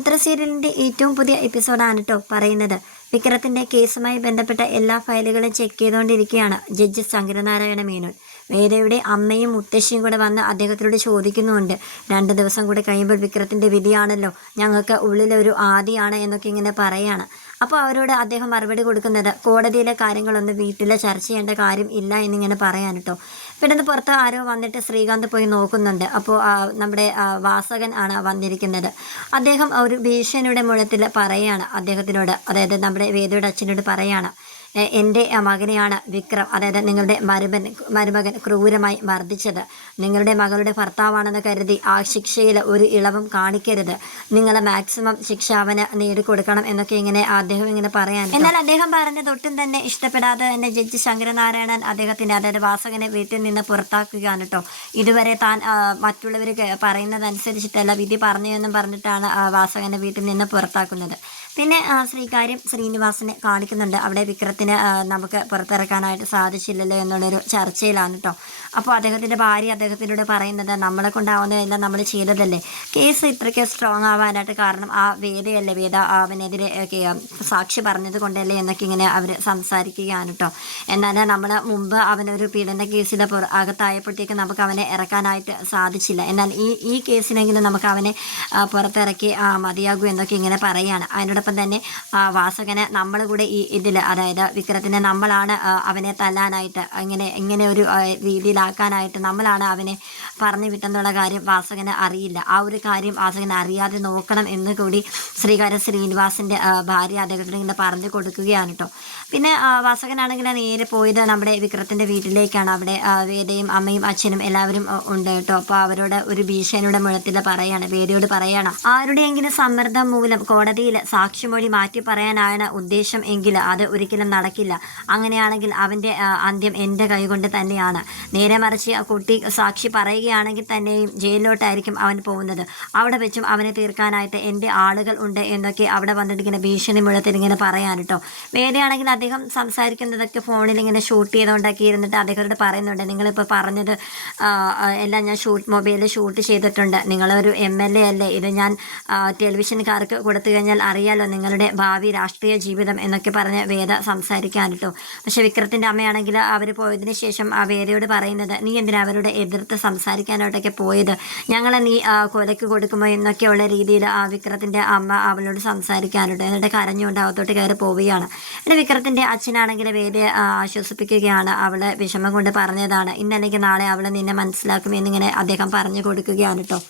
പവിത്ര സീരിയലിന്റെ ഏറ്റവും പുതിയ എപ്പിസോഡാണ് കേട്ടോ പറയുന്നത്. വിക്രത്തിന്റെ കേസുമായി ബന്ധപ്പെട്ട എല്ലാ ഫയലുകളും ചെക്ക് ചെയ്തുകൊണ്ടിരിക്കുകയാണ് ജഡ്ജ് ശങ്കരനാരായണ മേനോൻ. വേദയുടെ അമ്മയും മുത്തശ്ശിയും കൂടെ വന്ന് അദ്ദേഹത്തിനോട് ചോദിക്കുന്നുമുണ്ട് രണ്ട് ദിവസം കൂടെ കഴിയുമ്പോൾ വിക്രത്തിന്റെ വിധിയാണല്ലോ. ഞങ്ങൾക്ക് ഉള്ളിലൊരു ആദിയാണ് എന്നൊക്കെ ഇങ്ങനെ പറയാണ്. അപ്പോൾ അവരോട് അദ്ദേഹം മറുപടി കൊടുക്കുന്നത് കോടതിയിലെ കാര്യങ്ങളൊന്നും വീട്ടിൽ ചർച്ച ചെയ്യേണ്ട കാര്യം ഇല്ല എന്നിങ്ങനെ പറയാൻ കേട്ടോ പെട്ടെന്ന് പുറത്ത് ആരോ വന്നിട്ട് ശ്രീകാന്ത് പോയി നോക്കുന്നുണ്ട്. അപ്പോൾ നമ്മുടെ വാസകൻ ആണ് വന്നിരിക്കുന്നത്. അദ്ദേഹം ഒരു ഭീഷണിയുടെ മുഴത്തിൽ പറയാണ് അദ്ദേഹത്തിനോട്. അതായത് നമ്മുടെ വേദയുടെ അച്ഛനോട് പറയാണ് എന്റെ മകനെയാണ് വിക്രം അതായത് നിങ്ങളുടെ മരുമൻ മരുമകൻ ക്രൂരമായി മർദ്ദിച്ചത്. നിങ്ങളുടെ മകളുടെ ഭർത്താവാണെന്ന് കരുതി ആ ശിക്ഷയിൽ ഒരു ഇളവും കാണിക്കരുത്. നിങ്ങൾ മാക്സിമം ശിക്ഷ അവന് നേടിക്കൊടുക്കണം എന്നൊക്കെ ഇങ്ങനെ അദ്ദേഹം ഇങ്ങനെ പറയാൻ എന്നാൽ അദ്ദേഹം പറഞ്ഞത് ഒട്ടും തന്നെ ഇഷ്ടപ്പെടാതെ തന്നെ ജഡ്ജി ശങ്കരനാരായണൻ അദ്ദേഹത്തിന്റെ അതായത് വാസകനെ വീട്ടിൽ നിന്ന് പുറത്താക്കുകയാണ് കേട്ടോ ഇതുവരെ താൻ മറ്റുള്ളവർ പറയുന്നതനുസരിച്ചിട്ടല്ല വിധി പറഞ്ഞു എന്നും പറഞ്ഞിട്ടാണ് വാസകനെ വീട്ടിൽ നിന്ന് പുറത്താക്കുന്നത്. പിന്നെ ശ്രീകാര്യം ശ്രീനിവാസനെ കാണിക്കുന്നുണ്ട്. അവിടെ വിക്രത്തിന് നമുക്ക് പുറത്തിറക്കാനായിട്ട് സാധിച്ചില്ലല്ലോ എന്നുള്ളൊരു ചർച്ചയിലാണ് കേട്ടോ അപ്പോൾ അദ്ദേഹത്തിന്റെ ഭാര്യ അദ്ദേഹത്തിലൂടെ പറയുന്നത് നമ്മളെ കൊണ്ടാവുന്നതെല്ലാം നമ്മൾ ചെയ്തതല്ലേ. കേസ് ഇത്രയ്ക്ക് സ്ട്രോങ് ആവാനായിട്ട് കാരണം ആ വേദയല്ലേ. വേദ അവനെതിരെ സാക്ഷി പറഞ്ഞത് കൊണ്ടല്ലേ എന്നൊക്കെ ഇങ്ങനെ അവർ സംസാരിക്കുകയാണ് കേട്ടോ എന്നാൽ നമ്മൾ മുമ്പ് അവനൊരു പീഡന പുറ അകത്തായപ്പോഴത്തേക്ക് നമുക്ക് അവനെ ഇറക്കാനായിട്ട് സാധിച്ചില്ല. എന്നാൽ ഈ ഈ കേസിനെങ്കിലും നമുക്ക് അവനെ പുറത്തിറക്കി മതിയാകൂ എന്നൊക്കെ ഇങ്ങനെ പറയുകയാണ് അതിനോടൊപ്പം തന്നെ വാസകന് നമ്മൾ കൂടെ ഈ ഇതിൽ അതായത് വിക്രത്തിനെ നമ്മളാണ് അവനെ തല്ലാനായിട്ട് അങ്ങനെ ഇങ്ങനെ ഒരു രീതിയിലാക്കാനായിട്ട് നമ്മളാണ് അവനെ പറഞ്ഞു വിട്ടെന്നുള്ള കാര്യം വാസകന് അറിയില്ല. ആ ഒരു കാര്യം വാസകൻ അറിയാതെ നോക്കണം എന്ന് കൂടി ശ്രീകാര്യ ശ്രീനിവാസിന്റെ ഭാര്യ അദ്ദേഹത്തിന് പറഞ്ഞു കൊടുക്കുകയാണ് കേട്ടോ പിന്നെ വാസകനാണെങ്കിൽ നേരെ പോയത് നമ്മുടെ വിക്രത്തിന്റെ വീട്ടിലേക്കാണ്. അവിടെ വേദയും അമ്മയും അച്ഛനും എല്ലാവരും ഉണ്ട് കേട്ടോ അപ്പോൾ അവരോട് ഒരു ഭീഷണിയുടെ മുഴത്തിൽ പറയാണ് വേദയോട് പറയാണ്. ആരുടെയെങ്കിലും സമ്മർദ്ദം മൂലം കോടതിയിൽ സാക്ഷിമൊഴി മാറ്റി പറയാനാണ് ഉദ്ദേശം എങ്കിൽ അത് ഒരിക്കലും നടക്കില്ല. അങ്ങനെയാണെങ്കിൽ അവന്റെ അന്ത്യം എന്റെ കൈകൊണ്ട് തന്നെയാണ്. നേരെ മറിച്ച് കുട്ടി സാക്ഷി പറയുകയാണെങ്കിൽ തന്നെയും ജയിലിലോട്ടായിരിക്കും അവൻ പോകുന്നത്. അവിടെ വെച്ചും അവനെ തീർക്കാനായിട്ട് എന്റെ ആളുകൾ ഉണ്ട് എന്നൊക്കെ അവിടെ വന്നിട്ട് ഇങ്ങനെ ഭീഷണി മുഴത്തിൽ ഇങ്ങനെ പറയാൻ കേട്ടോ വേദയാണെങ്കിൽ അദ്ദേഹം സംസാരിക്കുന്നതൊക്കെ ഫോണിൽ ഇങ്ങനെ ഷൂട്ട് ചെയ്തുകൊണ്ടൊക്കെ ഇരുന്നിട്ട് അദ്ദേഹത്തോട് പറയുന്നുണ്ട്. നിങ്ങളിപ്പോൾ പറഞ്ഞത് എല്ലാം ഞാൻ ഷൂട്ട് മൊബൈലിൽ ഷൂട്ട് ചെയ്തിട്ടുണ്ട്. നിങ്ങളൊരു എം എൽ എ അല്ലേ? ഇത് ഞാൻ ടെലിവിഷൻകാർക്ക് കൊടുത്തു കഴിഞ്ഞാൽ അറിയാലോ നിങ്ങളുടെ ഭാവി രാഷ്ട്രീയ ജീവിതം എന്നൊക്കെ പറഞ്ഞ് വേദ സംസാരിക്കാൻ കേട്ടോ പക്ഷേ വിക്രത്തിന്റെ അമ്മയാണെങ്കിൽ അവർ പോയതിന് ശേഷം ആ വേദയോട് പറയുന്നത് നീ എന്തിനാ അവരോട് എതിർത്ത് സംസാരിക്കാനായിട്ടൊക്കെ പോയത്. ഞങ്ങളെ നീ കൊലയ്ക്ക് കൊടുക്കുമോ എന്നൊക്കെയുള്ള രീതിയിൽ ആ വിക്രത്തിന്റെ അമ്മ അവളോട് സംസാരിക്കാനുണ്ട്. എന്നിട്ട് കരഞ്ഞുകൊണ്ട് അകത്തോട്ട് കയറി പോവുകയാണ്. എന്റെ വിക്രത്തിന്റെ അച്ഛനാണെങ്കിൽ വേദയെ ആശ്വസിപ്പിക്കുകയാണ്. അവളെ വിഷമം കൊണ്ട് പറഞ്ഞതാണ്. ഇന്നല്ലെങ്കിൽ നാളെ അവളെ നിന്നെ മനസ്സിലാക്കും എന്നിങ്ങനെ അദ്ദേഹം പറഞ്ഞു കൊടുക്കുകയാണ് കേട്ടോ.